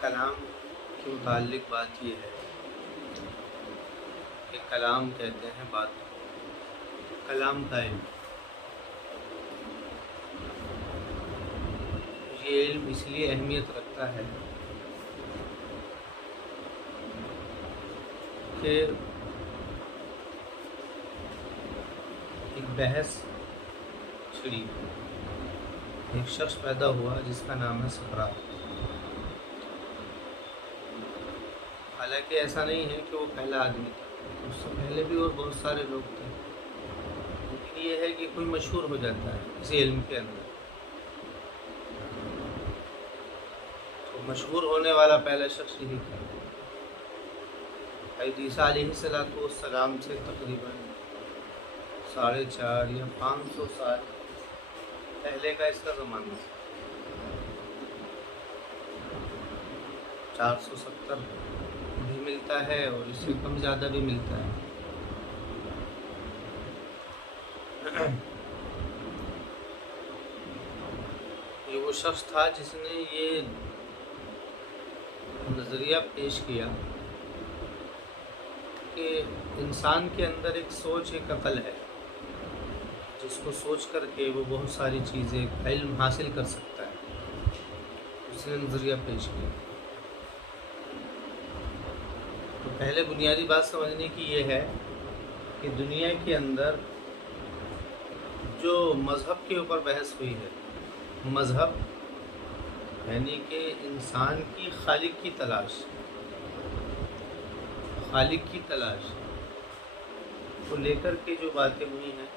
کلام کے متعلق بات یہ ہے کہ کلام کہتے ہیں بات کو، کلام کا علم. یہ علم اس لیے اہمیت رکھتا ہے کہ ایک بحث چھڑی، ایک شخص پیدا ہوا جس کا نام ہے سقراط. حالانکہ ایسا نہیں ہے کہ وہ پہلا آدمی تھا، اس سے پہلے بھی اور بہت سارے لوگ تھے، لیکن یہ ہے کہ کوئی مشہور ہو جاتا ہے کسی علم کے اندر، تو مشہور ہونے والا پہلا شخص یہی تھا. حضرت عیسیٰ علیہ السلام سے تقریباً 450 یا 500 سال پہلے کا اس کا زمانہ، 470 بھی ملتا ہے اور اس سے کم زیادہ بھی ملتا ہے. یہ وہ شخص تھا جس نے یہ نظریہ پیش کیا کہ انسان کے اندر ایک سوچ، ایک عقل ہے جس کو سوچ کر کے وہ بہت ساری چیزیں، علم حاصل کر سکتا ہے. اس نے نظریہ پیش کیا. تو پہلے بنیادی بات سمجھنے کی یہ ہے کہ دنیا کے اندر جو مذہب کے اوپر بحث ہوئی ہے، مذہب یعنی کہ انسان کی خالق کی تلاش، خالق کی تلاش کو لے کر کے جو باتیں ہوئی ہیں،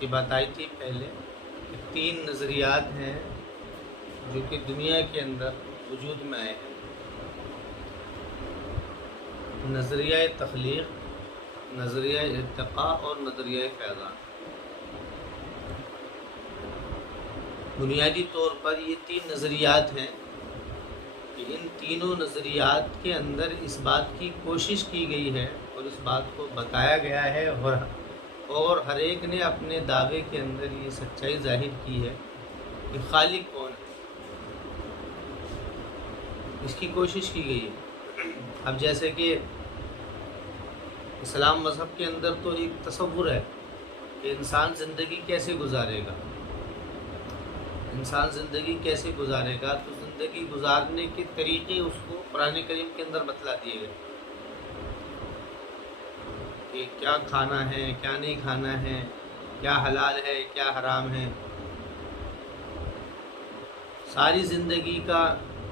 یہ بات آئی تھی پہلے کہ 3 نظریات ہیں جو کہ دنیا کے اندر وجود میں آئے ہیں: نظریہ تخلیق، نظریہ ارتقاء اور نظریہ فیضان. بنیادی طور پر یہ 3 نظریات ہیں کہ ان تینوں نظریات کے اندر اس بات کی کوشش کی گئی ہے اور اس بات کو بتایا گیا ہے اور ہر ایک نے اپنے دعوے کے اندر یہ سچائی ظاہر کی ہے کہ خالق کون ہے. اس کی کوشش کی گئی ہے. اب جیسے کہ اسلام مذہب کے اندر تو ایک تصور ہے کہ انسان زندگی کیسے گزارے گا، انسان زندگی کیسے گزارے گا، تو زندگی گزارنے کے طریقے اس کو قرآن کریم کے اندر بتلا دیے گئے کہ کیا کھانا ہے، کیا نہیں کھانا ہے، کیا حلال ہے، کیا حرام ہے. ساری زندگی کا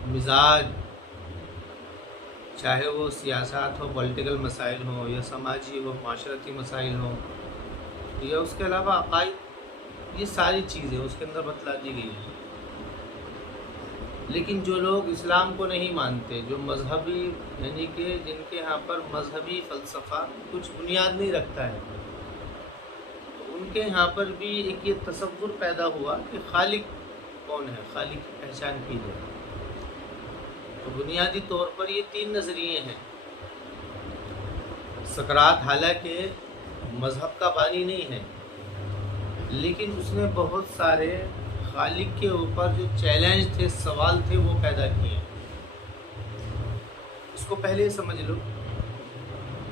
مزاج، چاہے وہ سیاست ہو، پولیٹیکل مسائل ہوں، یا سماجی ہو، معاشرتی مسائل ہوں، یا اس کے علاوہ عقائد، یہ ساری چیزیں اس کے اندر بتلا دی گئی ہیں. لیکن جو لوگ اسلام کو نہیں مانتے، جو مذہبی یعنی کہ جن کے ہاں پر مذہبی فلسفہ کچھ بنیاد نہیں رکھتا ہے، تو ان کے یہاں پر بھی ایک یہ تصور پیدا ہوا کہ خالق کون ہے، خالق کی پہچان کی جائے. تو بنیادی طور پر یہ 3 نظریے ہیں. سقراط حالانکہ مذہب کا بانی نہیں ہے، لیکن اس نے بہت سارے خالق کے اوپر جو چیلنج تھے، سوال تھے، وہ پیدا کیے. اس کو پہلے سمجھ لو.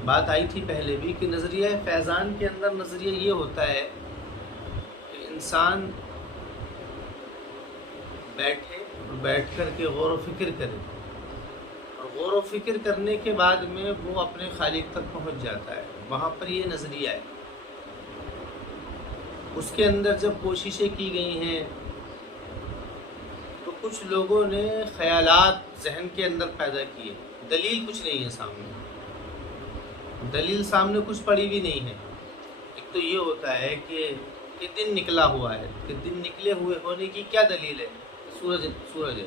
بات آئی تھی پہلے بھی کہ نظریہ فیضان کے اندر نظریہ یہ ہوتا ہے کہ انسان بیٹھ کر کے غور و فکر کرے، اور غور و فکر کرنے کے بعد میں وہ اپنے خالق تک پہنچ جاتا ہے. وہاں پر یہ نظریہ ہے. اس کے اندر جب کوششیں کی گئی ہیں تو کچھ لوگوں نے خیالات ذہن کے اندر پیدا کیے. دلیل کچھ نہیں ہے سامنے، دلیل سامنے کچھ پڑی بھی نہیں ہے. ایک تو یہ ہوتا ہے کہ دن نکلا ہوا ہے، کہ دن نکلے ہوئے ہونے کی کیا دلیل ہے؟ سورج ہے.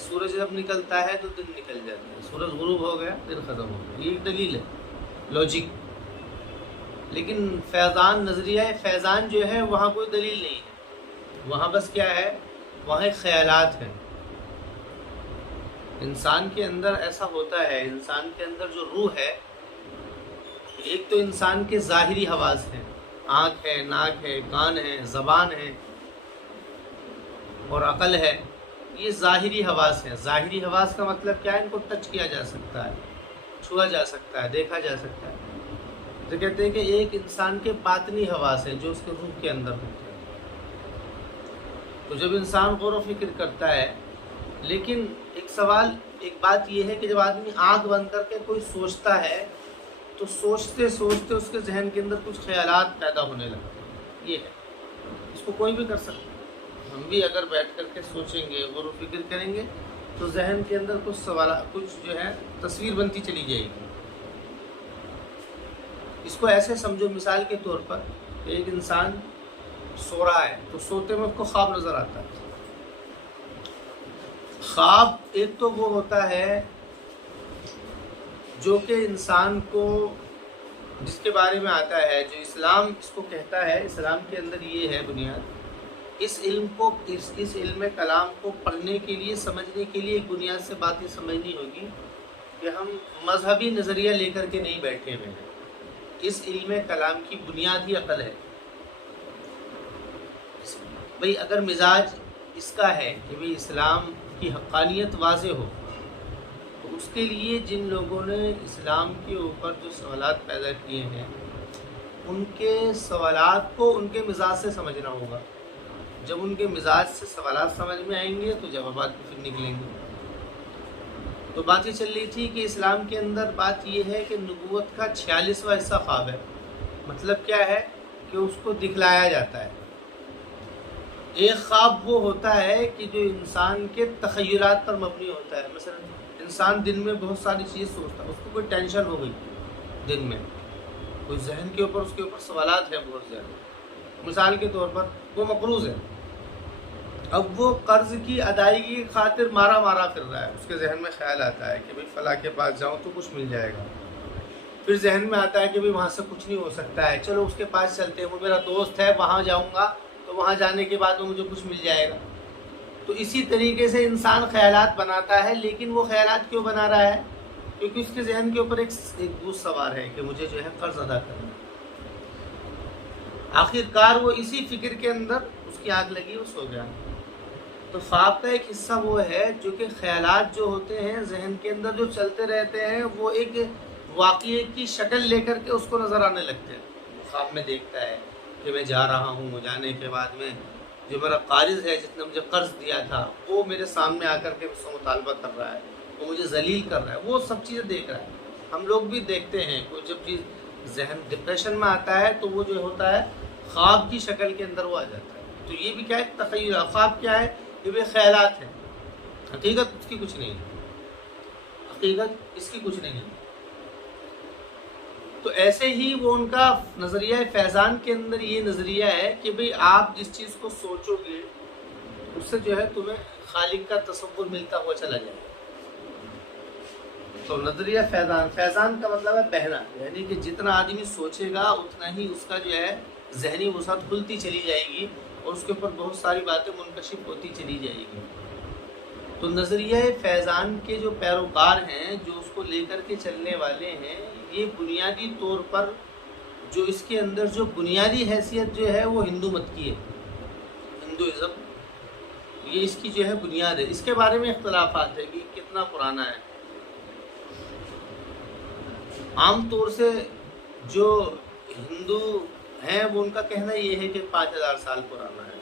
سورج جب نکلتا ہے تو دن نکل جاتا ہے، سورج غروب ہو گیا، دن ختم ہو گیا. یہ ایک دلیل ہے، لاجک. لیکن فیضان، نظریہ فیضان جو ہے، وہاں کوئی دلیل نہیں ہے. وہاں بس کیا ہے؟ وہاں خیالات ہیں. انسان کے اندر ایسا ہوتا ہے، انسان کے اندر جو روح ہے، ایک تو انسان کے ظاہری حواس ہیں، آنکھ ہے، ناک ہے، کان ہے، زبان ہے اور عقل ہے. یہ ظاہری حواس ہیں. ظاہری حواس کا مطلب کیا ہے؟ ان کو ٹچ کیا جا سکتا ہے، چھوا جا سکتا ہے، دیکھا جا سکتا ہے. تو کہتے ہیں کہ ایک انسان کے باطنی حواس ہیں جو اس کے روح کے اندر ہوتے ہیں. تو جب انسان غور و فکر کرتا ہے، لیکن ایک بات یہ ہے کہ جب آدمی آنکھ بند کر کے کوئی سوچتا ہے تو سوچتے سوچتے اس کے ذہن کے اندر کچھ خیالات پیدا ہونے لگتے ہیں. یہ ہے، اس کو کوئی بھی کر سکتا ہے. ہم بھی اگر بیٹھ کر کے سوچیں گے، غور و فکر کریں گے تو ذہن کے اندر کچھ سوالات، کچھ جو ہے تصویر بنتی چلی جائے گی. اس کو ایسے سمجھو مثال کے طور پر ایک انسان سو رہا ہے تو سوتے میں اس کو خواب نظر آتا ہے. خواب ایک تو وہ ہوتا ہے جو کہ انسان کو، جس کے بارے میں آتا ہے، جو اسلام اس کو کہتا ہے. اسلام کے اندر یہ ہے بنیاد. اس علم کلام کو پڑھنے کے لیے، سمجھنے کے لیے ایک بنیاد سے بات یہ سمجھنی ہوگی کہ ہم مذہبی نظریہ لے کر کے نہیں بیٹھے ہوئے ہیں. اس علم کلام کی بنیاد ہی عقل ہے. بھئی اگر مزاج اس کا ہے کہ بھئی اسلام کی حقانیت واضح ہو، تو اس کے لیے جن لوگوں نے اسلام کے اوپر جو سوالات پیدا کیے ہیں، ان کے سوالات کو ان کے مزاج سے سمجھنا ہوگا. جب ان کے مزاج سے سوالات سمجھ میں آئیں گے تو جوابات بھی پھر نکلیں گے. تو بات یہ چل رہی تھی کہ اسلام کے اندر بات یہ ہے کہ نبوت کا 46واں حصہ خواب ہے. مطلب کیا ہے؟ کہ اس کو دکھلایا جاتا ہے. ایک خواب وہ ہوتا ہے کہ جو انسان کے تخیلات پر مبنی ہوتا ہے. مثلا انسان دن میں بہت ساری چیز سوچتا ہے، اس کو کوئی ٹینشن ہو گئی دن میں، کوئی ذہن کے اوپر، اس کے اوپر سوالات ہیں بہت زیادہ. مثال کے طور پر وہ مقروض ہے، اب وہ قرض کی ادائیگی کی خاطر مارا پھر رہا ہے. اس کے ذہن میں خیال آتا ہے کہ بھئی فلاں کے پاس جاؤں تو کچھ مل جائے گا. پھر ذہن میں آتا ہے کہ بھئی وہاں سے کچھ نہیں ہو سکتا ہے، چلو اس کے پاس چلتے ہیں، وہ میرا دوست ہے، وہاں جاؤں گا تو وہاں جانے کے بعد مجھے کچھ مل جائے گا. تو اسی طریقے سے انسان خیالات بناتا ہے. لیکن وہ خیالات کیوں بنا رہا ہے؟ کیونکہ اس کے ذہن کے اوپر ایک بوجھ سوار ہے کہ مجھے جو ہے قرض ادا کرنا. آخر کار وہ اسی فکر کے اندر اس کی آنکھ لگی، وہ سو گیا. تو خواب کا ایک حصہ وہ ہے جو کہ خیالات جو ہوتے ہیں ذہن کے اندر جو چلتے رہتے ہیں، وہ ایک واقعے کی شکل لے کر کے اس کو نظر آنے لگتے ہیں. خواب میں دیکھتا ہے کہ میں جا رہا ہوں، جانے کے بعد میں جو میرا قارض ہے، جس نے مجھے قرض دیا تھا، وہ میرے سامنے آ کر کے اس سے مطالبہ کر رہا ہے، وہ مجھے ذلیل کر رہا ہے. وہ سب چیزیں دیکھ رہا ہے. ہم لوگ بھی دیکھتے ہیں کہ جب چیز ذہن ڈپریشن میں آتا ہے تو وہ جو ہوتا ہے خواب کی شکل کے اندر وہ آ جاتا ہے. تو یہ بھی کیا ہے؟ تخیل. خواب کیا ہے؟ یہ بھی خیالات ہیں. حقیقت اس کی کچھ نہیں ہے، حقیقت اس کی کچھ نہیں ہے. تو ایسے ہی وہ ان کا نظریہ فیضان کے اندر یہ نظریہ ہے کہ بھئی آپ جس چیز کو سوچو گے اس سے جو ہے تمہیں خالق کا تصور ملتا ہوا چلا جائے. تو نظریہ فیضان کا مطلب ہے بہنا، یعنی کہ جتنا آدمی سوچے گا اتنا ہی اس کا جو ہے ذہنی وسعت کھلتی چلی جائے گی اور اس کے اوپر بہت ساری باتیں منکشف ہوتی چلی جائے گی. تو نظریہ فیضان کے جو پیروکار ہیں، جو اس کو لے کر کے چلنے والے ہیں، یہ بنیادی طور پر جو اس کے اندر جو بنیادی حیثیت جو ہے وہ ہندو مت کی ہے. ہندوازم یہ اس کی جو ہے بنیاد ہے. اس کے بارے میں اختلافات ہے کہ کتنا پرانا ہے. عام طور سے جو ہندو ہیں وہ ان کا کہنا یہ ہے کہ 5000 سال پرانا ہے.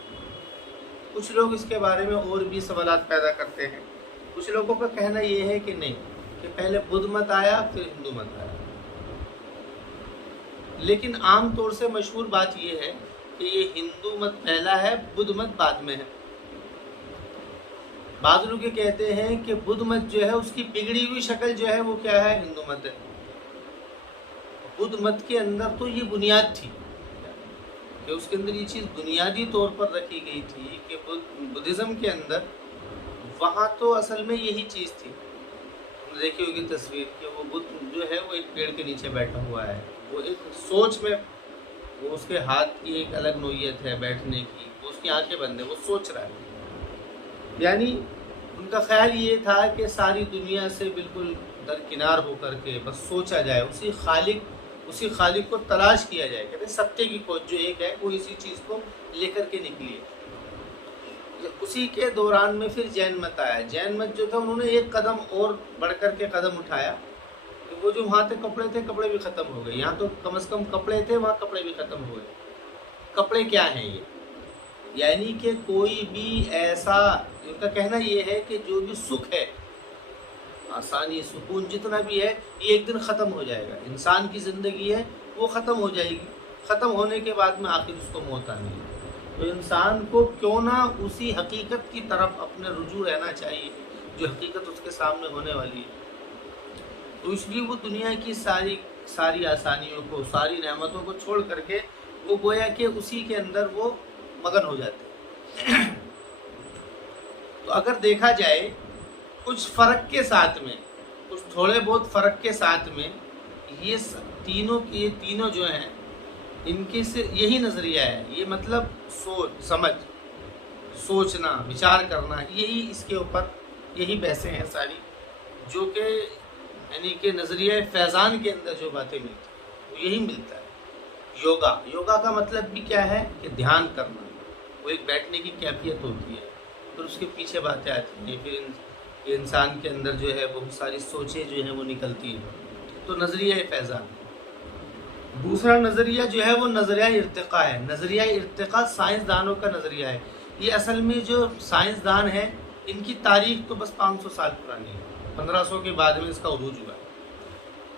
کچھ لوگ اس کے بارے میں اور بھی سوالات پیدا کرتے ہیں. کچھ لوگوں کا کہنا یہ ہے کہ نہیں، کہ پہلے بدھ مت آیا پھر ہندو مت آیا. لیکن عام طور سے مشہور بات یہ ہے کہ یہ ہندو مت پہلا ہے، بدھ مت بعد میں ہے. بعض لوگ یہ کہتے ہیں کہ بدھ مت جو ہے اس کی بگڑی ہوئی شکل جو ہے وہ کیا ہے؟ ہندو مت ہے. بدھ مت کے اندر تو یہ بنیاد تھی کہ اس کے اندر یہ چیز بنیادی طور پر رکھی گئی تھی کہ بدھزم کے اندر وہاں تو اصل میں یہی چیز تھی. دیکھی ہوگی تصویر کہ وہ بدھ جو ہے وہ ایک پیڑ کے نیچے بیٹھا ہوا ہے. وہ ایک سوچ میں، وہ اس کے ہاتھ کی ایک الگ نوعیت ہے بیٹھنے کی، وہ اس کی آنکھیں بند ہیں، وہ سوچ رہا ہے. یعنی ان کا خیال یہ تھا کہ ساری دنیا سے بالکل درکنار ہو کر کے بس سوچا جائے، اسی خالق کو تلاش کیا جائے. کہتے ہیں ستیہ کی کھوج جو ایک ہے وہ اسی چیز کو لے کر کے نکلی ہے. اسی کے دوران میں پھر جین مت آیا. جین مت جو تھا انہوں نے ایک قدم اور بڑھ کر کے قدم اٹھایا کہ وہ جو وہاں تک کپڑے تھے کپڑے بھی ختم ہو گئے. یہاں تو کم از کم کپڑے تھے, وہاں کپڑے بھی ختم ہو گئے. کپڑے کیا ہیں یہ؟ یعنی کہ کوئی بھی ایسا, ان کا کہنا یہ ہے کہ جو بھی سکھ ہے, آسانی, سکون جتنا بھی ہے یہ ایک دن ختم ہو جائے گا. انسان کی زندگی ہے وہ ختم ہو جائے گی, ختم ہونے کے بعد میں آخر اس کو موت آنی ہے. تو انسان کو کیوں نہ اسی حقیقت کی طرف اپنے رجوع رہنا چاہیے جو حقیقت اس کے سامنے ہونے والی ہے. تو اس لیے وہ دنیا کی ساری آسانیوں کو, ساری نعمتوں کو چھوڑ کر کے وہ گویا کہ اسی کے اندر وہ مگن ہو جاتے ہیں. تو اگر دیکھا جائے کچھ فرق کے ساتھ میں, کچھ تھوڑے بہت فرق کے ساتھ میں, یہ تینوں جو ہیں ان کے سے یہی نظریہ ہے. یہ مطلب سمجھ, سوچنا, وچار کرنا, یہی اس کے اوپر یہی بحثیں ہیں ساری, جو کہ یعنی کہ نظریہ فیضان کے اندر جو باتیں ملتی ہیں وہ یہی ملتا ہے. یوگا کا مطلب بھی کیا ہے کہ دھیان کرنا, وہ ایک بیٹھنے کی کیفیت ہوتی ہے. پھر اس کے پیچھے باتیں آتی ہیں, پھر انسان کے اندر جو ہے بہت ساری سوچیں جو ہیں وہ نکلتی ہیں. تو نظریہ فیضان. دوسرا نظریہ جو ہے وہ نظریہ ارتقاء ہے. نظریہ ارتقاء سائنسدانوں کا نظریہ ہے. یہ اصل میں جو سائنسدان ہیں ان کی تاریخ تو بس 500 سال پرانی ہے, 1500 کے بعد میں اس کا عروج ہوا ہے.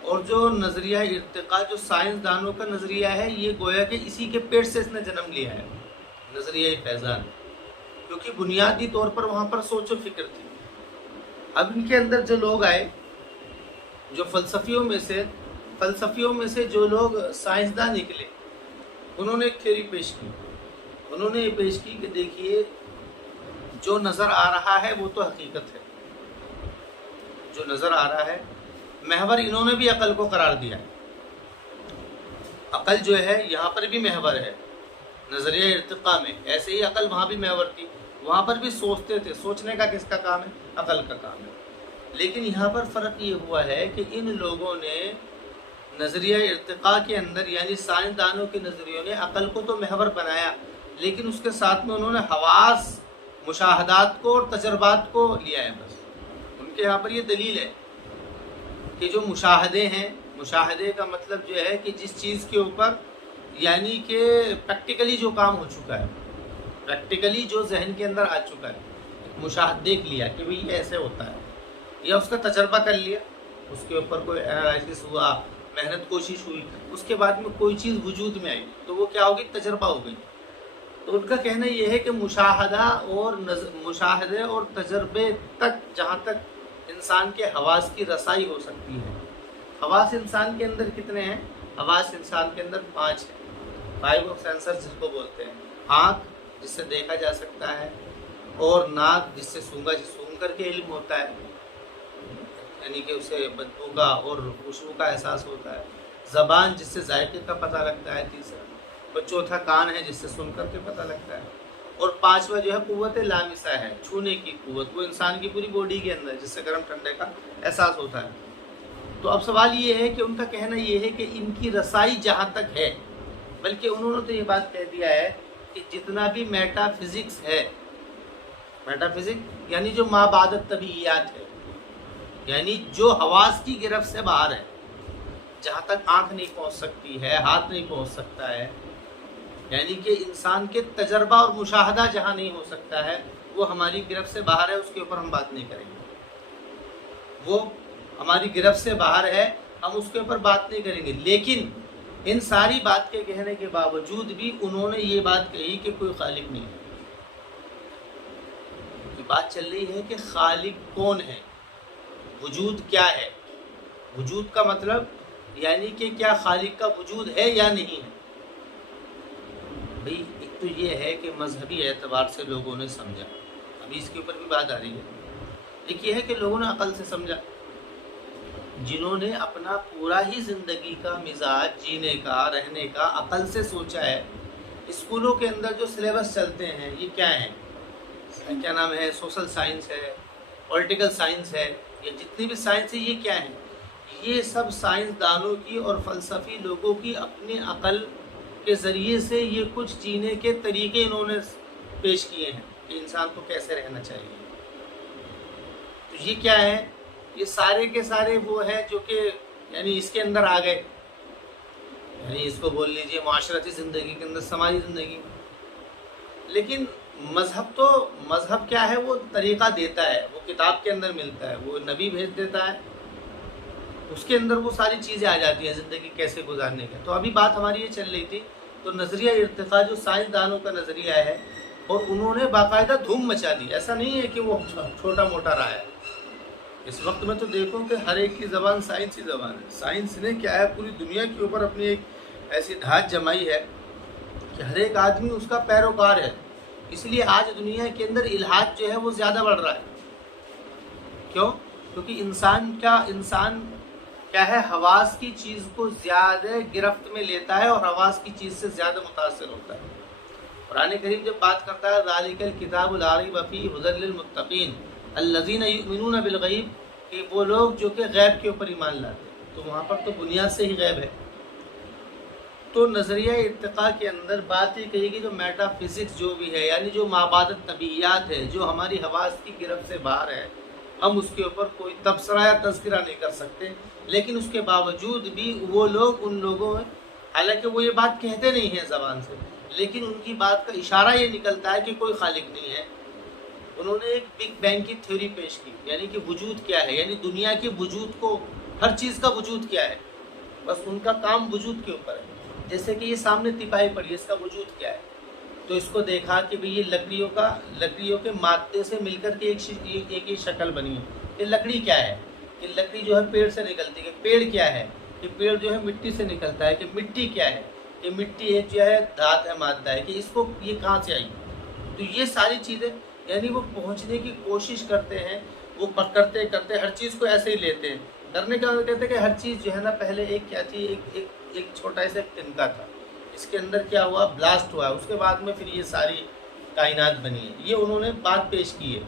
اور جو نظریہ ارتقاء جو سائنسدانوں کا نظریہ ہے یہ گویا کہ اسی کے پیٹ سے اس نے جنم لیا ہے, نظریہ فیضان, کیونکہ بنیادی طور پر وہاں پر سوچ و فکر تھی. اب ان کے اندر جو لوگ آئے, جو فلسفیوں میں سے جو لوگ سائنسداں نکلے, انہوں نے ایک تھیوری پیش کی. انہوں نے یہ پیش کی کہ دیکھیے جو نظر آ رہا ہے وہ تو حقیقت ہے, جو نظر آ رہا ہے محور انہوں نے بھی عقل کو قرار دیا ہے. عقل جو ہے یہاں پر بھی محور ہے نظریہ ارتقاء میں, ایسے ہی عقل وہاں بھی محور تھی, وہاں پر بھی سوچتے تھے. سوچنے کا کس کا کام ہے؟ عقل کا کام ہے. لیکن یہاں پر فرق یہ ہوا ہے کہ ان لوگوں نے نظریہ ارتقاء کے اندر یعنی سائنسدانوں کے نظریوں نے عقل کو تو محور بنایا, لیکن اس کے ساتھ میں انہوں نے حواس, مشاہدات کو اور تجربات کو لیا ہے. بس ان کے یہاں پر یہ دلیل ہے کہ جو مشاہدے ہیں, مشاہدے کا مطلب جو ہے کہ جس چیز کے اوپر یعنی کہ پریکٹیکلی جو کام ہو چکا ہے, پریکٹیکلی جو ذہن کے اندر آ چکا ہے, مشاہد دیکھ لیا کہ بھئی ایسے ہوتا ہے, یا اس کا تجربہ کر لیا, اس کے اوپر کوئی انالائسس ہوا, محنت کوشش ہوئی, اس کے بعد میں کوئی چیز وجود میں آئی تو وہ کیا ہوگی؟ تجربہ ہو گئی. تو ان کا کہنا یہ ہے کہ مشاہدے اور تجربے تک جہاں تک انسان کے حواس کی رسائی ہو سکتی ہے. حواس انسان کے اندر کتنے ہیں؟ حواس انسان کے اندر 5 ہیں. 5 آف سینسر جس کو بولتے ہیں. آنکھ جس سے دیکھا جا سکتا ہے, اور ناک جس سے سونگ کر کے علم ہوتا ہے, یعنی کہ اسے بدبو کا اور خوشبو کا احساس ہوتا ہے. زبان جس سے ذائقے کا پتہ لگتا ہے. تیسرا اور چوتھا کان ہے جس سے سن کر کے پتہ لگتا ہے. اور 5واں جو ہے قوت لامسہ ہے, چھونے کی قوت, وہ انسان کی پوری باڈی کے اندر جس سے گرم ٹھنڈے کا احساس ہوتا ہے. تو اب سوال یہ ہے کہ ان کا کہنا یہ ہے کہ ان کی رسائی جہاں تک ہے, بلکہ انہوں نے تو یہ بات کہہ دیا ہے کہ جتنا بھی میٹا فزکس ہے, میٹا فزکس یعنی جو ما بعد الطبیعیات ہے, یعنی جو حواس کی گرفت سے باہر ہے, جہاں تک آنکھ نہیں پہنچ سکتی ہے, ہاتھ نہیں پہنچ سکتا ہے, یعنی کہ انسان کے تجربہ اور مشاہدہ جہاں نہیں ہو سکتا ہے, وہ ہماری گرفت سے باہر ہے. اس کے اوپر ہم بات نہیں کریں گے. وہ ہماری گرفت سے باہر ہے, ہم اس کے اوپر بات نہیں کریں گے. لیکن ان ساری بات کے کہنے کے باوجود بھی انہوں نے یہ بات کہی کہ کوئی خالق نہیں ہے. بات چل رہی ہے کہ خالق کون ہے, وجود کیا ہے. وجود کا مطلب یعنی کہ کیا خالق کا وجود ہے یا نہیں ہے. بھئی ایک تو یہ ہے کہ مذہبی اعتبار سے لوگوں نے سمجھا, ابھی اس کے اوپر بھی بات آ رہی ہے. ایک یہ ہے کہ لوگوں نے عقل سے سمجھا, جنہوں نے اپنا پورا ہی زندگی کا مزاج, جینے کا, رہنے کا عقل سے سوچا ہے. اسکولوں کے اندر جو سلیبس چلتے ہیں یہ کیا ہیں, کیا نام ہے, سوشل سائنس ہے, پولیٹیکل سائنس ہے, یہ جتنی بھی سائنس ہے یہ کیا ہیں, یہ سب سائنسدانوں کی اور فلسفی لوگوں کی اپنی عقل کے ذریعے سے یہ کچھ جینے کے طریقے انہوں نے پیش کیے ہیں. کہ انسان کو کیسے رہنا چاہیے. تو یہ کیا ہے؟ یہ سارے کے سارے وہ ہے جو کہ یعنی اس کے اندر آ گئے، یعنی اس کو بول لیجئے معاشرتی زندگی کے اندر، سماجی زندگی. لیکن مذہب کیا ہے؟ وہ طریقہ دیتا ہے، وہ کتاب کے اندر ملتا ہے، وہ نبی بھیج دیتا ہے، اس کے اندر وہ ساری چیزیں آ جاتی ہیں زندگی کیسے گزارنے کا. تو ابھی بات ہماری یہ چل رہی تھی، تو نظریہ ارتقاء جو سائنسدانوں کا نظریہ ہے، اور انہوں نے باقاعدہ دھوم مچا دی. ایسا نہیں ہے کہ وہ چھوٹا موٹا رہا ہے. اس وقت میں تو دیکھو کہ ہر ایک کی زبان سائنسی زبان ہے. سائنس نے کیا ہے، پوری دنیا کے اوپر اپنی ایک ایسی دھاج جمائی ہے کہ ہر ایک آدمی اس کا پیروکار ہے. اس لیے آج دنیا کے اندر الحاد جو ہے وہ زیادہ بڑھ رہا ہے. کیوں؟ کیونکہ انسان کیا ہے، حواس کی چیز کو زیادہ گرفت میں لیتا ہے اور حواس کی چیز سے زیادہ متاثر ہوتا ہے. قرآن کریم جب بات کرتا ہے ذالک الکتاب لا ریب فیہ ھدی للمتقین الذین یؤمنون بالغیب، کہ وہ لوگ جو کہ غیب کے اوپر ایمان لاتے ہیں، تو وہاں پر تو بنیاد سے ہی غیب ہے. تو نظریہ ارتقاء کے اندر بات یہ کہی کہ جو میٹا فزکس جو بھی ہے، یعنی جو مابعدت طبیعیات ہے، جو ہماری حواس کی گرفت سے باہر ہے، ہم اس کے اوپر کوئی تبصرہ یا تذکرہ نہیں کر سکتے. لیکن اس کے باوجود بھی وہ لوگ، ان لوگوں، حالانکہ وہ یہ بات کہتے نہیں ہیں زبان سے، لیکن ان کی بات کا اشارہ یہ نکلتا ہے کہ کوئی خالق نہیں ہے. انہوں نے ایک بگ بینگ کی تھیوری پیش کی، یعنی کہ وجود کیا ہے، یعنی دنیا کے وجود کو، ہر چیز کا وجود کیا ہے. بس ان کا کام وجود کے اوپر ہے. جیسے کہ یہ سامنے تپاہی پڑی ہے، اس کا وجود کیا ہے؟ تو اس کو دیکھا کہ یہ لکڑیوں کے مادے سے مل کر کے ایک شکل بنی ہے. یہ لکڑی کیا ہے؟ کہ لکڑی جو ہے پیڑ سے نکلتی ہے. پیڑ کیا ہے؟ کہ پیڑ جو ہے مٹی سے نکلتا ہے. کہ مٹی کیا ہے؟ کہ مٹی ایک جو ہے دھات ہے، مادہ ہے. کہ اس کو یہ کہاں سے آئی؟ تو یہ ساری چیزیں یعنی وہ پہنچنے کی کوشش کرتے ہیں. وہ کرتے کرتے ہر چیز کو ایسے ہی لیتے ہیں. کرنے کا کہتے ہیں کہ ہر چیز جو ہے نا، پہلے ایک کیا تھی، ایک چھوٹا سا تنکا تھا، اس کے اندر کیا ہوا، بلاسٹ ہوا، اس کے بعد میں پھر یہ ساری کائنات بنی ہے. یہ انہوں نے بات پیش کی ہے.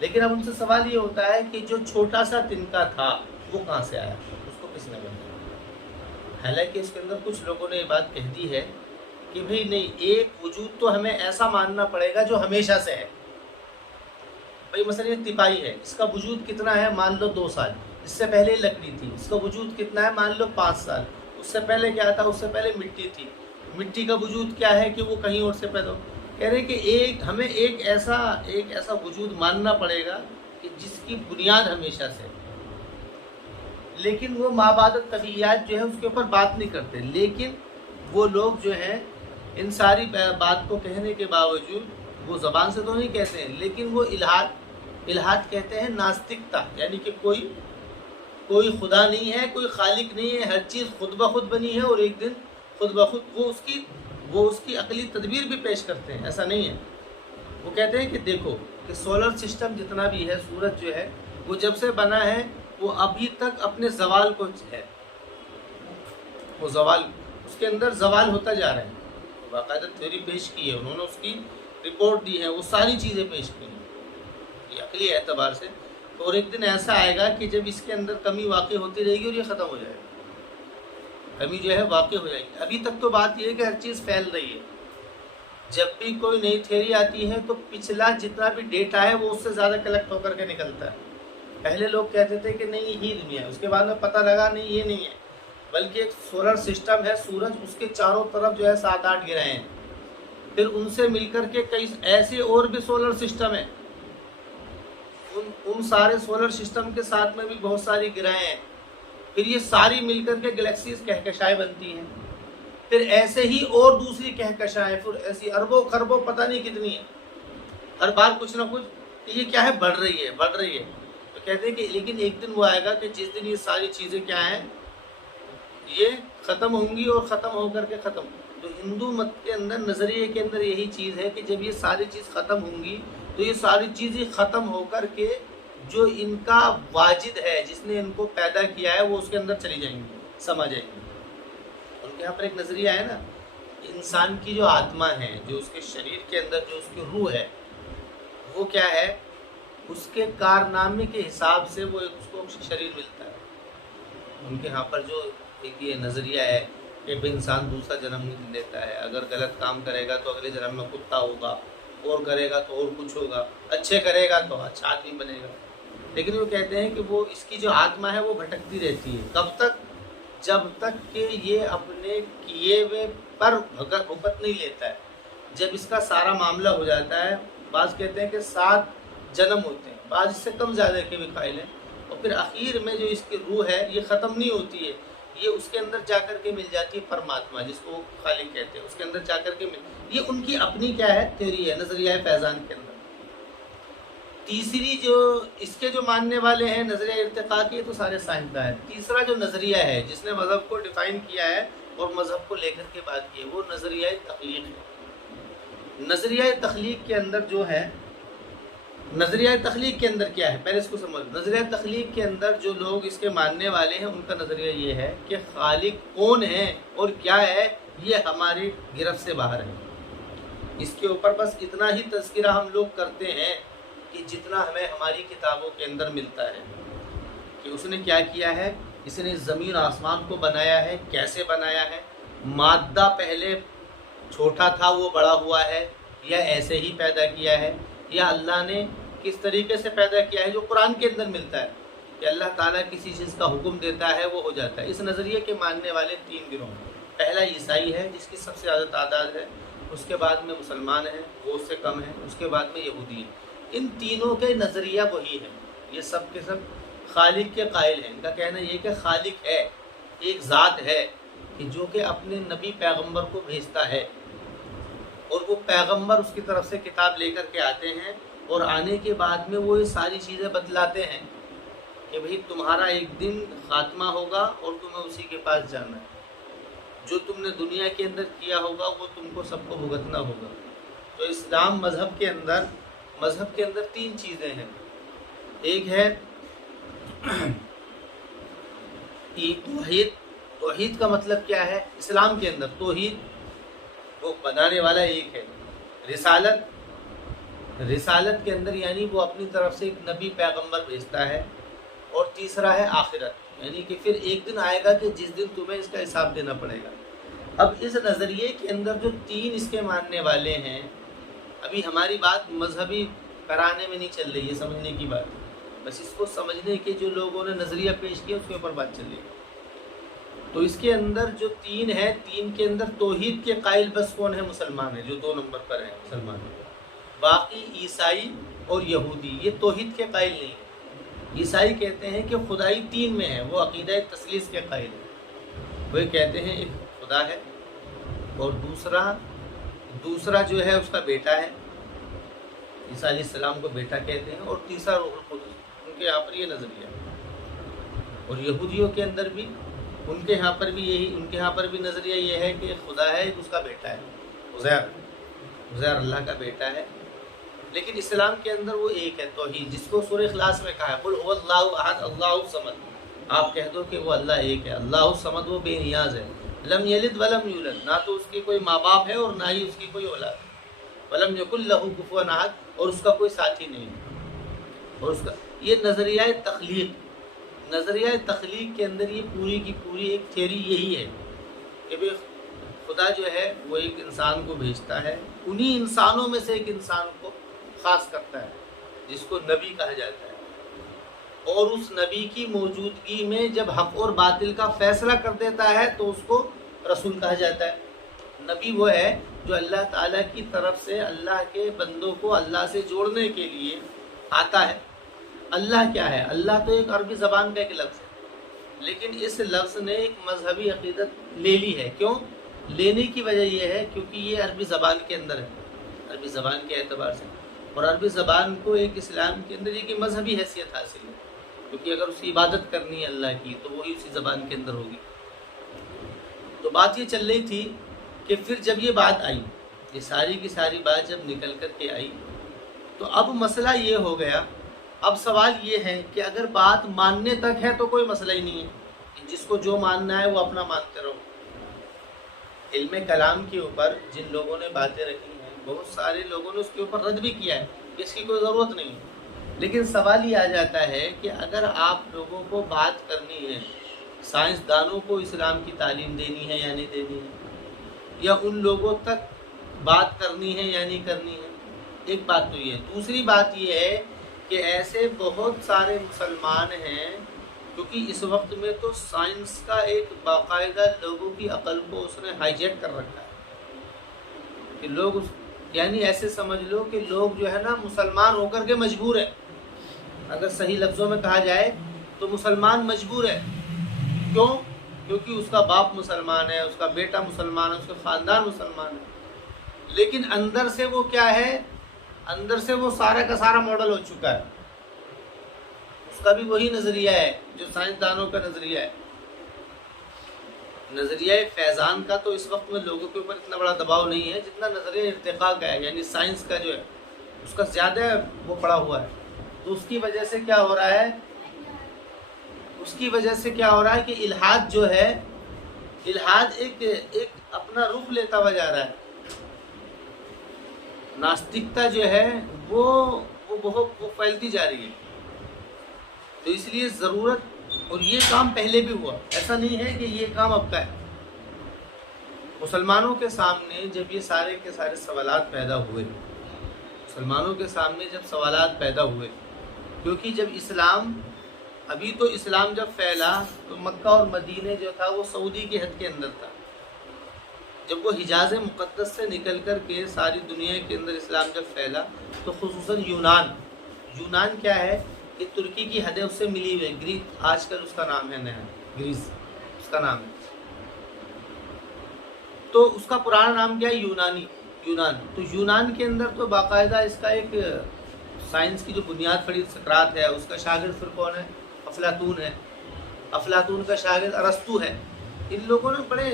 لیکن اب ان سے سوال یہ ہوتا ہے کہ جو چھوٹا سا تنکا تھا وہ کہاں سے آیا، اس کو کس نے بنایا؟ حالانکہ اس کے اندر کچھ لوگوں نے یہ بات کہہ دی ہے کہ بھئی نہیں، ایک وجود تو ہمیں ایسا ماننا پڑے گا جو ہمیشہ سے ہے. بھئی مثلا یہ تپاہی ہے، اس کا وجود کتنا ہے؟ مان لو 2 سال. اس سے پہلے لکڑی تھی، اس کا وجود کتنا ہے؟ مان لو 5 سال. اس سے پہلے کیا تھا؟ اس سے پہلے مٹی تھی. مٹی کا وجود کیا ہے کہ وہ کہیں اور سے پیدا ہو. کہہ رہے کہ ہمیں ایک ایسا وجود ماننا پڑے گا کہ جس کی بنیاد ہمیشہ سے. لیکن وہ مابعدت طبیعیات جو ہے اس کے اوپر بات نہیں کرتے. لیکن وہ لوگ جو ہیں ان ساری بات کو کہنے کے باوجود، وہ زبان سے تو نہیں کہتے ہیں، لیکن وہ الحاد کہتے ہیں، ناستکتا، یعنی کہ کوئی خدا نہیں ہے، کوئی خالق نہیں ہے، ہر چیز خود بخود بنی ہے اور ایک دن خود بخود وہ اس کی عقلی تدبیر بھی پیش کرتے ہیں. ایسا نہیں ہے. وہ کہتے ہیں کہ دیکھو کہ سولر سسٹم جتنا بھی ہے، سورج جو ہے وہ جب سے بنا ہے وہ ابھی تک اپنے زوال کو ہے، وہ زوال، اس کے اندر زوال ہوتا جا رہا ہے. باقاعدہ تھیوری پیش کی ہے انہوں نے، اس کی رپورٹ دی ہے، وہ ساری چیزیں پیش کی ہیں یہ عقلی اعتبار سے. اور ایک دن ایسا آئے گا کہ جب اس کے اندر کمی واقع ہوتی رہے گی اور یہ ختم ہو جائے گا، کمی جو ہے واقع ہو جائے گی. ابھی تک تو بات یہ ہے کہ ہر چیز پھیل رہی ہے. جب بھی کوئی نئی تھیوری آتی ہے تو پچھلا جتنا بھی ڈیٹا ہے وہ اس سے زیادہ کلیکٹ ہو کر کے نکلتا ہے. پہلے لوگ کہتے تھے کہ نہیں یہی دنیا ہے، اس کے بعد میں پتہ لگا نہیں یہ نہیں ہے، بلکہ ایک سولر سسٹم ہے، سورج، اس کے چاروں طرف جو ہے 7-8 گرہیں ہیں. پھر ان سے مل کر کے کئی ایسے اور بھی سولر سسٹم ہیں، ان سارے سولر سسٹم کے ساتھ میں بھی بہت ساری گرہیں ہیں. پھر یہ ساری مل کر کے گلیکسیز کہکشائیں بنتی ہیں. پھر ایسے ہی اور دوسری کہکشائیں، پھر ایسی اربوں خربوں پتہ نہیں کتنی ہیں. ہر بار کچھ نہ کچھ یہ کیا ہے، بڑھ رہی ہے. تو کہتے ہیں کہ لیکن ایک دن وہ آئے گا کہ جس دن یہ ساری چیزیں کیا ہیں، یہ ختم ہوں گی، اور ختم ہو کر کے ختم. تو ہندو مت کے اندر، نظریے کے اندر یہی چیز ہے کہ جب یہ ساری چیز ختم ہوں گی تو یہ ساری چیزیں ختم ہو کر کے جو ان کا واجد ہے، جس نے ان کو پیدا کیا ہے، وہ اس کے اندر چلی جائیں گی، سما جائیں گی. ان کے یہاں پر ایک نظریہ ہے نا، انسان کی جو آتما ہے، جو اس کے شریر کے اندر جو اس کی روح ہے، وہ کیا ہے، اس کے کارنامے کے حساب سے وہ اس کو شریر ملتا ہے. ان کے یہاں پر جو ایک یہ نظریہ ہے کہ انسان دوسرا جنم نہیں لیتا ہے، اگر غلط کام کرے گا تو اگلے جنم میں کتا ہوگا، اور کرے گا تو اور کچھ ہوگا، اچھے کرے گا تو اچھا آدمی بنے گا۔ لیکن وہ کہتے ہیں کہ وہ اس کی جو آتما ہے وہ بھٹکتی رہتی ہے، کب تک؟ جب تک کہ یہ اپنے کیے ہوئے پر بھگت نہیں لیتا ہے۔ جب اس کا سارا معاملہ ہو جاتا ہے، بعض کہتے ہیں کہ 7 جنم ہوتے ہیں، بعض اس سے کم زیادہ کے بھی قائل ہیں، اور پھر آخر میں جو اس کی روح ہے یہ ختم نہیں ہوتی ہے، یہ اس کے اندر جا کر کے مل جاتی ہے پرماتما، جس کو خالق کہتے ہیں، اس کے اندر جا کر کے یہ ان کی اپنی کیا ہے تھیوری ہے، نظریہ فیضان کے اندر۔ تیسری جو اس کے جو ماننے والے ہیں نظریہ ارتقاء کی، تو سارے سائنسداں ہیں۔ تیسرا جو نظریہ ہے جس نے مذہب کو ڈیفائن کیا ہے اور مذہب کو لے کر کے بات کی ہے، وہ نظریہ تخلیق ہے۔ نظریہ تخلیق کے اندر جو ہے، نظریہ تخلیق کے اندر کیا ہے پہلے اس کو سمجھ۔ نظریہ تخلیق کے اندر جو لوگ اس کے ماننے والے ہیں ان کا نظریہ یہ ہے کہ خالق کون ہے اور کیا ہے یہ ہماری گرفت سے باہر ہے۔ اس کے اوپر بس اتنا ہی تذکرہ ہم لوگ کرتے ہیں کہ جتنا ہمیں ہماری کتابوں کے اندر ملتا ہے، کہ اس نے کیا کیا ہے، اس نے زمین آسمان کو بنایا ہے، کیسے بنایا ہے، مادہ پہلے چھوٹا تھا وہ بڑا ہوا ہے یا ایسے ہی پیدا کیا ہے، یا اللہ نے کس طریقے سے پیدا کیا ہے، جو قرآن کے اندر ملتا ہے کہ اللہ تعالیٰ کسی چیز کا حکم دیتا ہے وہ ہو جاتا ہے۔ اس نظریے کے ماننے والے 3 گروہ، پہلا عیسائی ہے جس کی سب سے زیادہ تعداد ہے، اس کے بعد میں مسلمان ہیں وہ اس سے کم ہیں، اس کے بعد میں یہودی ہیں۔ ان تینوں کے نظریہ وہی ہے، یہ سب کے سب خالق کے قائل ہیں۔ ان کا کہنا یہ کہ خالق ہے، ایک ذات ہے کہ جو کہ اپنے نبی پیغمبر کو بھیجتا ہے، اور وہ پیغمبر اس کی طرف سے کتاب لے کر کے آتے ہیں، اور آنے کے بعد میں وہ یہ ساری چیزیں بتلاتے ہیں کہ بھئی تمہارا ایک دن خاتمہ ہوگا اور تمہیں اسی کے پاس جانا ہے، جو تم نے دنیا کے اندر کیا ہوگا وہ تم کو سب کو بھگتنا ہوگا۔ تو اسلام مذہب کے اندر 3 چیزیں ہیں۔ ایک ہے توحید۔ توحید کا مطلب کیا ہے؟ اسلام کے اندر توحید وہ بنانے والا ایک ہے۔ رسالت کے اندر یعنی وہ اپنی طرف سے ایک نبی پیغمبر بھیجتا ہے، اور تیسرا ہے آخرت، یعنی کہ پھر ایک دن آئے گا کہ جس دن تمہیں اس کا حساب دینا پڑے گا۔ اب اس نظریے کے اندر جو 3 اس کے ماننے والے ہیں، ابھی ہماری بات مذہبی کرانے میں نہیں چل رہی ہے، سمجھنے کی بات، بس اس کو سمجھنے کے جو لوگوں نے نظریہ پیش کیا اس کے اوپر بات چل رہی ہے۔ تو اس کے اندر جو 3 ہے، 3 کے اندر توحید کے قائل بس کون ہے؟ مسلمان ہے، جو 2 نمبر پر ہیں مسلمان ہے۔ باقی عیسائی اور یہودی یہ توحید کے قائل نہیں ہیں۔ عیسائی کہتے ہیں کہ خدائی 3 میں ہے، وہ عقیدہ تثلیث کے قائل ہیں۔ وہ کہتے ہیں ایک خدا ہے، اور دوسرا جو ہے اس کا بیٹا ہے، عیسیٰ علیہ السلام کو بیٹا کہتے ہیں، اور تیسرا روح القدس۔ ان کے یہاں پر یہ نظریہ ہے، اور یہودیوں کے اندر بھی ان کے یہاں پر بھی نظریہ یہ ہے کہ خدا ہے، اس کا بیٹا ہے، عزیر اللہ کا بیٹا ہے۔ لیکن اسلام کے اندر وہ ایک ہے توحید، جس کو سورہ اخلاص میں کہا ہے قل هو اللہ احد اللہ الصمد۔ آپ کہہ دو کہ وہ اللہ ایک ہے، اللہ الصمد، وہ بے نیاز ہے، لم یلد ولم یولد، نہ تو اس کے کوئی ماں باپ ہے اور نہ ہی اس کی کوئی اولاد ہے، ولم یکن لہ کفوا احد، اور اس کا کوئی ساتھی نہیں ہے۔ اور اس کا یہ نظریہ تخلیق کے اندر یہ پوری کی پوری ایک تھیوری یہی ہے کہ بھئی خدا جو ہے وہ ایک انسان کو بھیجتا ہے، انہی انسانوں میں سے ایک انسان کو خاص کرتا ہے جس کو نبی کہا جاتا ہے، اور اس نبی کی موجودگی میں جب حق اور باطل کا فیصلہ کر دیتا ہے تو اس کو رسول کہا جاتا ہے۔ نبی وہ ہے جو اللہ تعالیٰ کی طرف سے اللہ کے بندوں کو اللہ سے جوڑنے کے لیے آتا ہے۔ اللہ کیا ہے؟ اللہ تو ایک عربی زبان کا ایک لفظ ہے، لیکن اس لفظ نے ایک مذہبی عقیدت لے لی ہے۔ کیوں لینے کی وجہ یہ ہے؟ کیونکہ یہ عربی زبان کے اندر ہے، عربی زبان کے اعتبار سے، اور عربی زبان کو ایک اسلام کے اندر ایک مذہبی حیثیت حاصل ہے، کیونکہ اگر اس کی عبادت کرنی ہے اللہ کی تو وہی اسی زبان کے اندر ہوگی۔ تو بات یہ چل رہی تھی کہ پھر جب یہ بات آئی، یہ ساری کی ساری بات جب نکل کر کے آئی، تو اب مسئلہ یہ ہو گیا، اب سوال یہ ہے کہ اگر بات ماننے تک ہے تو کوئی مسئلہ ہی نہیں ہے، جس کو جو ماننا ہے وہ اپنا مانتے رہو۔ علم کلام کے اوپر جن لوگوں نے باتیں رکھی ہیں، بہت سارے لوگوں نے اس کے اوپر رد بھی کیا ہے کہ اس کی کوئی ضرورت نہیں ہے، لیکن سوال یہ آ جاتا ہے کہ اگر آپ لوگوں کو بات کرنی ہے، سائنسدانوں کو اسلام کی تعلیم دینی ہے یا نہیں دینی ہے، یا ان لوگوں تک بات کرنی ہے یا نہیں کرنی ہے، ایک بات تو یہ ہے. دوسری بات یہ ہے کہ ایسے بہت سارے مسلمان ہیں، کیونکہ اس وقت میں تو سائنس کا ایک باقاعدہ لوگوں کی عقل کو اس نے ہائی جیک کر رکھا ہے کہ لوگ یعنی ایسے سمجھ لو کہ لوگ جو ہے نا مسلمان ہو کر کے مجبور ہے. اگر صحیح لفظوں میں کہا جائے تو مسلمان مجبور ہے. کیوں؟ کیونکہ اس کا باپ مسلمان ہے، اس کا بیٹا مسلمان ہے، اس کا خاندان مسلمان ہے، لیکن اندر سے وہ کیا ہے؟ اندر سے وہ سارا کا سارا ماڈل ہو چکا ہے. اس کا بھی وہی نظریہ ہے جو سائنسدانوں کا نظریہ ہے. نظریہ فیضان کا تو اس وقت میں لوگوں کے اوپر اتنا بڑا دباؤ نہیں ہے جتنا نظریہ ارتقاء کا ہے، یعنی سائنس کا جو ہے اس کا زیادہ وہ پڑا ہوا ہے. تو اس کی وجہ سے کیا ہو رہا ہے؟ اس کی وجہ سے کیا ہو رہا ہے کہ الحاد جو ہے، الحاد ایک اپنا رخ لیتا ہوا جا رہا ہے. ناستکتا جو ہے وہ بہت پھیلتی جا رہی ہے. تو اس لیے ضرورت، اور یہ کام پہلے بھی ہوا، ایسا نہیں ہے کہ یہ کام اب کا ہے. مسلمانوں کے سامنے جب یہ سارے کے سارے سوالات پیدا ہوئے، مسلمانوں کے سامنے جب سوالات پیدا ہوئے، کیونکہ جب ابھی تو اسلام جب پھیلا تو مکہ اور مدینہ جو تھا وہ سعودی کی حد کے اندر تھا. جب وہ حجاز مقدس سے نکل کر کے ساری دنیا کے اندر اسلام جب پھیلا تو خصوصاً یونان کیا ہے کہ ترکی کی حدیں اس سے ملی ہوئی. گریک آج کل اس کا نام ہے نیا گریس، اس کا نام ہے. تو اس کا پرانا نام کیا ہے؟ یونان. تو یونان کے اندر تو باقاعدہ اس کا ایک سائنس کی جو بنیاد پڑی سقراط ہے، اس کا شاگرد پھر کون ہے؟ افلاطون ہے. افلاطون کا شاگرد ارسطو ہے. ان لوگوں نے بڑے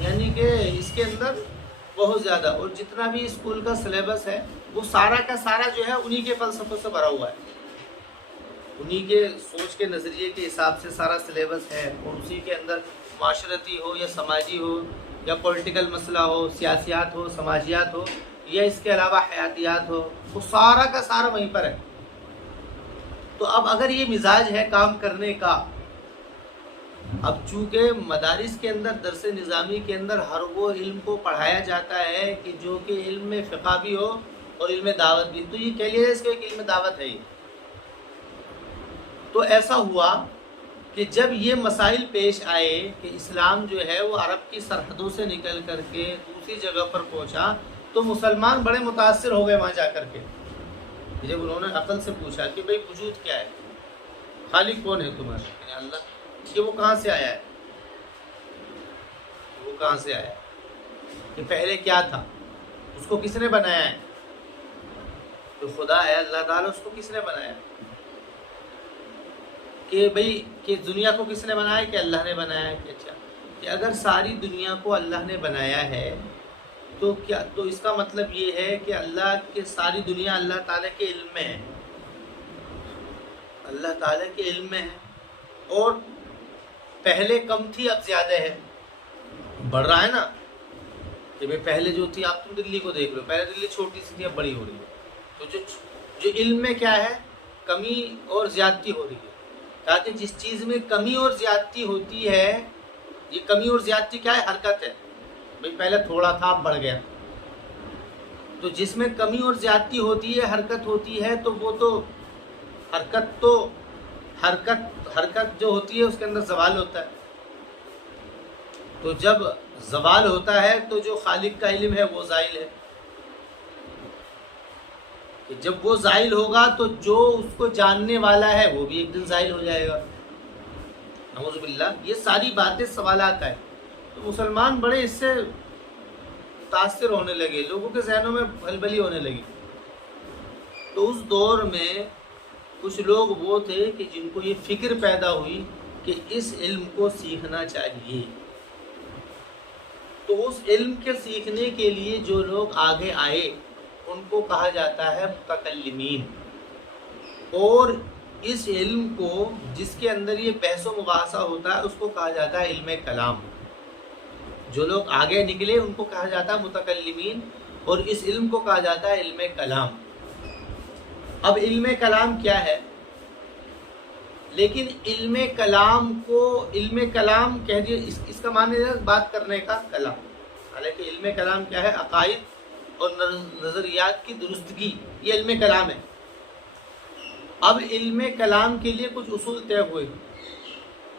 یعنی کہ اس کے اندر بہت زیادہ، اور جتنا بھی اسکول کا سلیبس ہے وہ سارا کا سارا جو ہے انہی کے فلسفوں سے بھرا ہوا ہے، انہی کے سوچ کے نظریے کے حساب سے سارا سلیبس ہے. اور اسی کے اندر معاشرتی ہو یا سماجی ہو یا پولیٹیکل مسئلہ ہو، سیاسیات ہو، سماجیات ہو، یا اس کے علاوہ حیاتیات ہو، وہ سارا کا سارا وہیں پر ہے. تو اب اگر یہ مزاج ہے کام کرنے کا، اب چونکہ مدارس کے اندر درس نظامی کے اندر ہر وہ علم کو پڑھایا جاتا ہے کہ جو کہ علم میں فقہ بھی ہو اور علم دعوت بھی، تو یہ کہہ لیے اس کو ایک علم دعوت ہے. تو ایسا ہوا کہ جب یہ مسائل پیش آئے کہ اسلام جو ہے وہ عرب کی سرحدوں سے نکل کر کے دوسری جگہ پر پہنچا، تو مسلمان بڑے متاثر ہو گئے وہاں جا کر کے. جب انہوں نے عقل سے پوچھا کہ بھئی وجود کیا ہے، خالق کون ہے تمہارا؟ یعنی اللہ، کہ وہ کہاں سے آیا ہے، وہ کہاں سے آیا ہے، کہ پہلے کیا تھا، اس کو کس نے بنایا ہے؟ تو خدا ہے اللہ تعالیٰ، اس کو کس نے بنایا؟ کہ بھئی کہ دنیا کو کس نے بنایا؟ کہ اللہ نے بنایا ہے. کہ اچھا، کہ اگر ساری دنیا کو اللہ نے بنایا ہے تو کیا، تو اس کا مطلب یہ ہے کہ اللہ کے ساری دنیا اللہ تعالیٰ کے علم میں ہے، اللہ تعالیٰ کے علم میں ہے. اور پہلے کم تھی اب زیادہ ہے، بڑھ رہا ہے نا. کہ بھئی پہلے جو تھی، آپ تم دلی کو دیکھ لو، پہلے دلی چھوٹی سی تھی، اب بڑی ہو رہی ہے. تو جو علم میں کیا ہے، کمی اور زیادتی ہو رہی ہے. تاکہ جس چیز میں کمی اور زیادتی ہوتی ہے، یہ کمی اور زیادتی کیا ہے؟ حرکت ہے. بھئی پہلے تھوڑا تھا اب بڑھ گیا. تو جس میں کمی اور زیادتی ہوتی ہے، حرکت ہوتی ہے، تو وہ تو حرکت جو ہوتی ہے اس کے اندر زوال ہوتا ہے. تو جب زوال ہوتا ہے تو جو خالق کا علم ہے وہ زائل ہے. کہ جب وہ زائل ہوگا تو جو اس کو جاننے والا ہے وہ بھی ایک دن زائل ہو جائے گا. نعوذ باللہ. یہ ساری باتیں سوالات ہیں. تو مسلمان بڑے اس سے متاثر ہونے لگے، لوگوں کے ذہنوں میں بھلبلی ہونے لگی. تو اس دور میں کچھ لوگ وہ تھے کہ جن کو یہ فکر پیدا ہوئی کہ اس علم کو سیکھنا چاہیے. تو اس علم کے سیکھنے کے لیے جو لوگ آگے آئے ان کو کہا جاتا ہے متکلمین. اور اس علم کو جس کے اندر یہ بحث و مباحثہ ہوتا ہے اس کو کہا جاتا ہے علم کلام. جو لوگ آگے نکلے ان کو کہا جاتا ہے متکلمین، اور اس علم کو کہا جاتا ہے علم کلام. اب علم کلام کیا ہے؟ لیکن علم کلام کو علم کلام کہہ دیے، اس کا معنی ہے بات کرنے کا کلام. حالانکہ علم کلام کیا ہے؟ عقائد اور نظریات کی درستگی، یہ علم کلام ہے۔ اب علم کلام کے لیے کچھ اصول طے ہوئے۔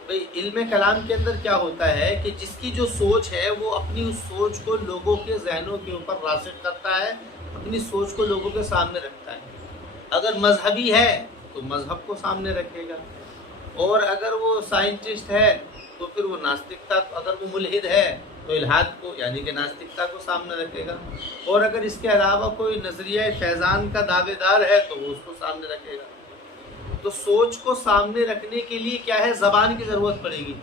بھئی علم کلام کے اندر کیا ہوتا ہے کہ جس کی جو سوچ ہے وہ اپنی اس سوچ کو لوگوں کے ذہنوں کے اوپر راسخ کرتا ہے، اپنی سوچ کو لوگوں کے سامنے رکھتا ہے۔ اگر مذہبی ہے تو مذہب کو سامنے رکھے گا، اور اگر وہ سائنٹسٹ ہے تو پھر وہ ناستکتا، اگر وہ ملحد ہے تو الحاد کو یعنی کہ ناستکتا کو سامنے رکھے گا، اور اگر اس کے علاوہ کوئی نظریہ فیضان کا دعوے دار ہے تو وہ اس کو سامنے رکھے گا۔ تو سوچ کو سامنے رکھنے کے لیے کیا ہے، زبان کی ضرورت پڑے گی۔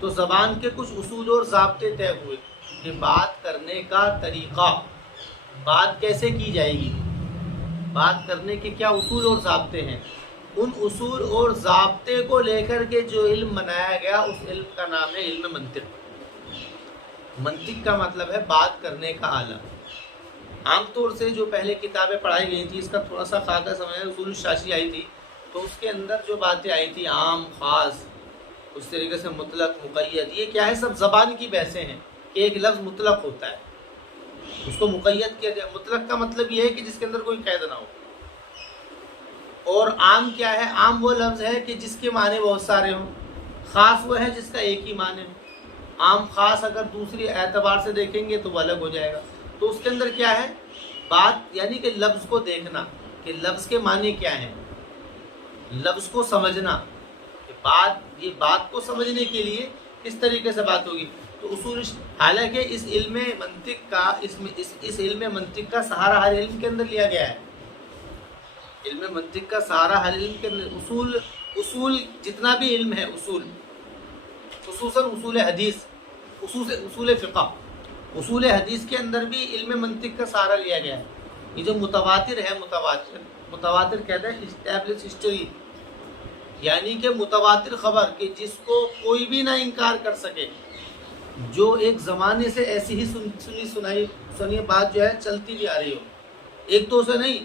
تو زبان کے کچھ اصول اور ضابطے طے ہوئے کہ بات کرنے کا طریقہ، بات کیسے کی جائے گی، بات کرنے کے کیا اصول اور ضابطے ہیں۔ ان اصول اور ضابطے کو لے کر کے جو علم بنایا گیا اس علم کا نام ہے علم منطق۔ منطق کا مطلب ہے بات کرنے کا آلہ۔ عام طور سے جو پہلے کتابیں پڑھائی گئی تھی، اس کا تھوڑا سا خاکہ سمجھیں، اصول الشاشی آئی تھی، تو اس کے اندر جو باتیں آئی تھی عام خاص، اس طریقے سے مطلق مقید، یہ کیا ہے، سب زبان کی بحثیں ہیں کہ ایک لفظ مطلق ہوتا ہے، اس کو مقید کیا جائے۔ مطلق کا مطلب یہ ہے کہ جس کے اندر کوئی قید نہ ہو، اور عام کیا ہے، عام وہ لفظ ہے کہ جس کے معنی بہت سارے ہوں، خاص وہ ہے جس کا ایک ہی معنی ہو۔ عام خاص اگر دوسری اعتبار سے دیکھیں گے تو وہ الگ ہو جائے گا۔ تو اس کے اندر کیا ہے، بات یعنی کہ لفظ کو دیکھنا کہ لفظ کے معنی کیا ہیں، لفظ کو سمجھنا کہ بات، یہ بات کو سمجھنے کے لیے کس طریقے سے بات ہوگی۔ تو اصول، حالانکہ اس علم منطق کا اس علم منطق کا سہارا ہر علم کے اندر لیا گیا ہے۔ علم منطق کا سہارا ہر علم کے اندر، اصول جتنا بھی علم ہے، اصول خصوصاً اصول حدیث، اصول فقہ، اصول حدیث کے اندر بھی علم منطق کا سہارا لیا گیا ہے۔ یہ جو متواتر ہے، متواتر کہتے ہیں اسٹیبلش ہسٹری، یعنی کہ متواتر خبر کہ جس کو کوئی بھی نہ انکار کر سکے، جو ایک زمانے سے ایسی ہی سنی بات جو ہے چلتی بھی آ رہی ہو، ایک دو سے نہیں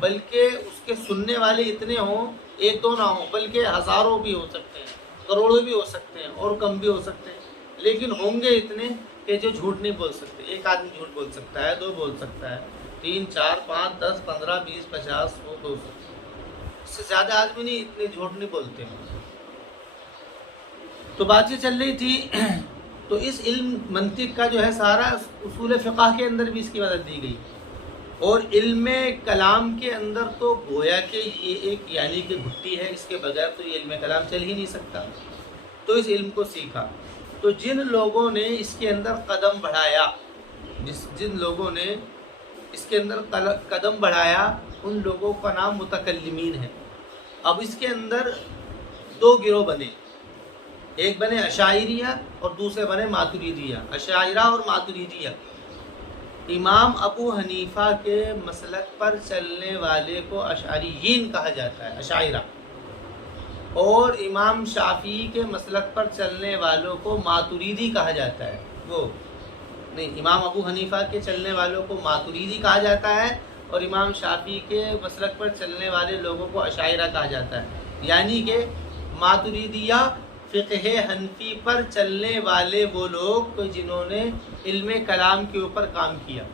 بلکہ اس کے سننے والے اتنے ہوں، ایک دو نہ ہوں بلکہ ہزاروں بھی ہو سکتے ہیں، کروڑوں بھی ہو سکتے ہیں، اور کم بھی ہو سکتے ہیں، لیکن ہوں گے اتنے کہ جو جھوٹ نہیں بول سکتے۔ ایک آدمی جھوٹ بول سکتا ہے، دو بول سکتا ہے، 3 4 5 10 15 20 50 100 200، اس سے زیادہ آدمی نہیں، اتنے جھوٹ نہیں بولتے ہیں۔ تو بات یہ چل رہی تھی، تو اس علم منطق کا جو ہے سارا اصول فقہ کے اندر بھی اس کی مدد دی گئی، اور علم کلام کے اندر تو گویا کہ یہ ایک یعنی کہ گھٹی ہے، اس کے بغیر تو یہ علم کلام چل ہی نہیں سکتا۔ تو اس علم کو سیکھا، تو جن لوگوں نے اس کے اندر قدم بڑھایا، جن لوگوں نے اس کے اندر قدم بڑھایا، ان لوگوں کا نام متکلمین ہے۔ اب اس کے اندر دو گروہ بنے، ایک بنے اشاعریہ اور دوسرے بنے ماتریدیہ۔ اشاعرہ اور ماتریدیہ، امام ابو حنیفہ کے مسلک پر چلنے والے کو اشعریین کہا جاتا ہے، اشاعرہ، اور امام شافعی کے مسلک پر چلنے والوں کو ماتریدی کہا جاتا ہے۔ وہ نہیں، امام ابو حنیفہ کے چلنے والوں کو ماتریدی کہا جاتا ہے، اور امام شافعی کے مسلک پر چلنے والے لوگوں کو اشاعرہ کہا جاتا ہے۔ یعنی کہ ماتریدیہ فقہ حنفی پر چلنے والے وہ لوگ جنہوں نے علم کلام کے اوپر کام کیا۔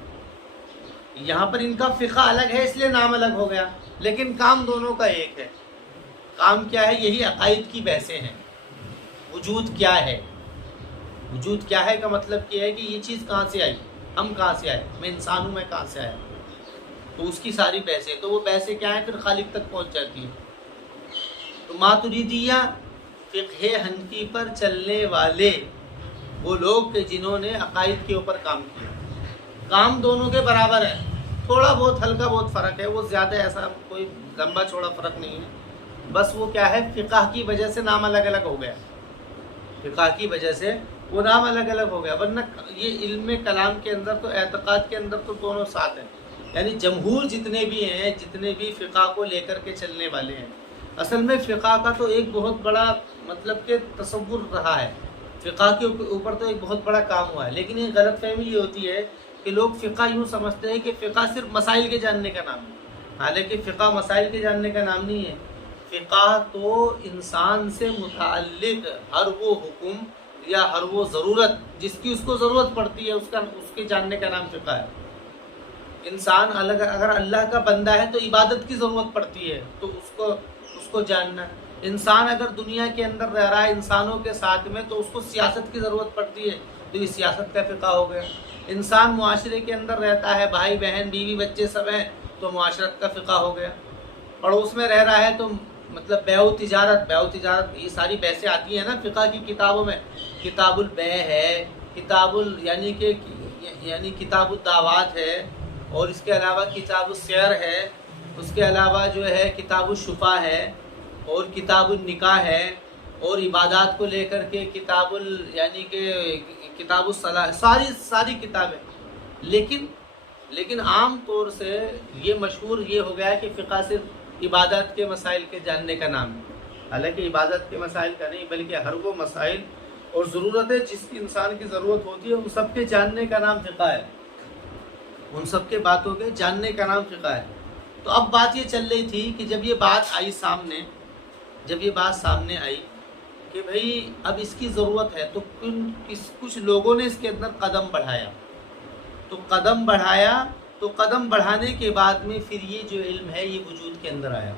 یہاں پر ان کا فقہ الگ ہے اس لیے نام الگ ہو گیا، لیکن کام دونوں کا ایک ہے۔ کام کیا ہے؟ یہی عقائد کی بحثیں ہیں۔ وجود کیا ہے؟ وجود کیا ہے کا مطلب کیا ہے کہ یہ چیز کہاں سے آئی، ہم کہاں سے آئے، میں انسان ہوں، میں کہاں سے آیا، تو اس کی ساری بحثیں، تو وہ بحثیں کیا ہیں، پھر خالق تک پہنچ جاتی ہیں۔ تو ماتریدیہ فقہ حنفی پر چلنے والے وہ لوگ کہ جنہوں نے عقائد کے اوپر کام کیا۔ کام دونوں کے برابر ہے، تھوڑا بہت ہلکا بہت فرق ہے، وہ زیادہ ایسا کوئی لمبا چوڑا فرق نہیں ہے، بس وہ کیا ہے، فقہ کی وجہ سے نام الگ الگ ہو گیا، فقہ کی وجہ سے وہ نام الگ الگ ہو گیا، ورنہ یہ علم کلام کے اندر تو اعتقاد کے اندر تو دونوں ساتھ ہیں۔ یعنی جمہور جتنے بھی ہیں، جتنے بھی فقہ کو لے کر کے چلنے والے ہیں، اصل میں فقہ کا تو ایک بہت بڑا مطلب کہ تصور رہا ہے، فقہ کے اوپر تو ایک بہت بڑا کام ہوا ہے، لیکن یہ غلط فہمی یہ ہوتی ہے کہ لوگ فقہ یوں سمجھتے ہیں کہ فقہ صرف مسائل کے جاننے کا نام ہے، حالانکہ فقہ مسائل کے جاننے کا نام نہیں ہے۔ فقہ تو انسان سے متعلق ہر وہ حکم یا ہر وہ ضرورت جس کی اس کو ضرورت پڑتی ہے، اس کے جاننے کا نام فقہ ہے۔ انسان اگر اللہ کا بندہ ہے تو عبادت کی ضرورت پڑتی ہے، تو اس کو جاننا۔ انسان اگر دنیا کے اندر رہ رہا ہے انسانوں کے ساتھ میں تو اس کو سیاست کی ضرورت پڑتی ہے، تو یہ سیاست کا فقہ ہو گیا۔ انسان معاشرے کے اندر رہتا ہے، بھائی بہن بیوی بچے سب ہیں، تو معاشرت کا فقہ ہو گیا۔ پڑوس میں رہ رہا ہے تو مطلب بیع و تجارت یہ ساری بحثیں آتی ہیں نا فقہ کی کتابوں میں۔ کتاب البیع ہے، یعنی کتاب الدعوات ہے، اور اس کے علاوہ کتاب السیر ہے، اس کے علاوہ جو ہے کتاب الشفا ہے، اور کتاب النکاح ہے، اور عبادات کو لے کر کے کتاب الصلاح، ساری کتابیں۔ لیکن عام طور سے یہ مشہور یہ ہو گیا ہے کہ فقہ صرف عبادت کے مسائل کے جاننے کا نام ہے، حالانکہ عبادت کے مسائل کا نہیں، بلکہ ہر وہ مسائل اور ضرورتیں جس کی انسان کی ضرورت ہوتی ہے ان سب کے جاننے کا نام فقہ ہے، ان سب کے باتوں کے جاننے کا نام فقہ ہے۔ تو اب بات یہ چل رہی تھی کہ جب یہ بات سامنے آئی کہ بھئی اب اس کی ضرورت ہے، تو کچھ لوگوں نے اس کے اندر قدم بڑھایا، تو قدم بڑھانے کے بعد میں پھر یہ جو علم ہے یہ وجود کے اندر آیا۔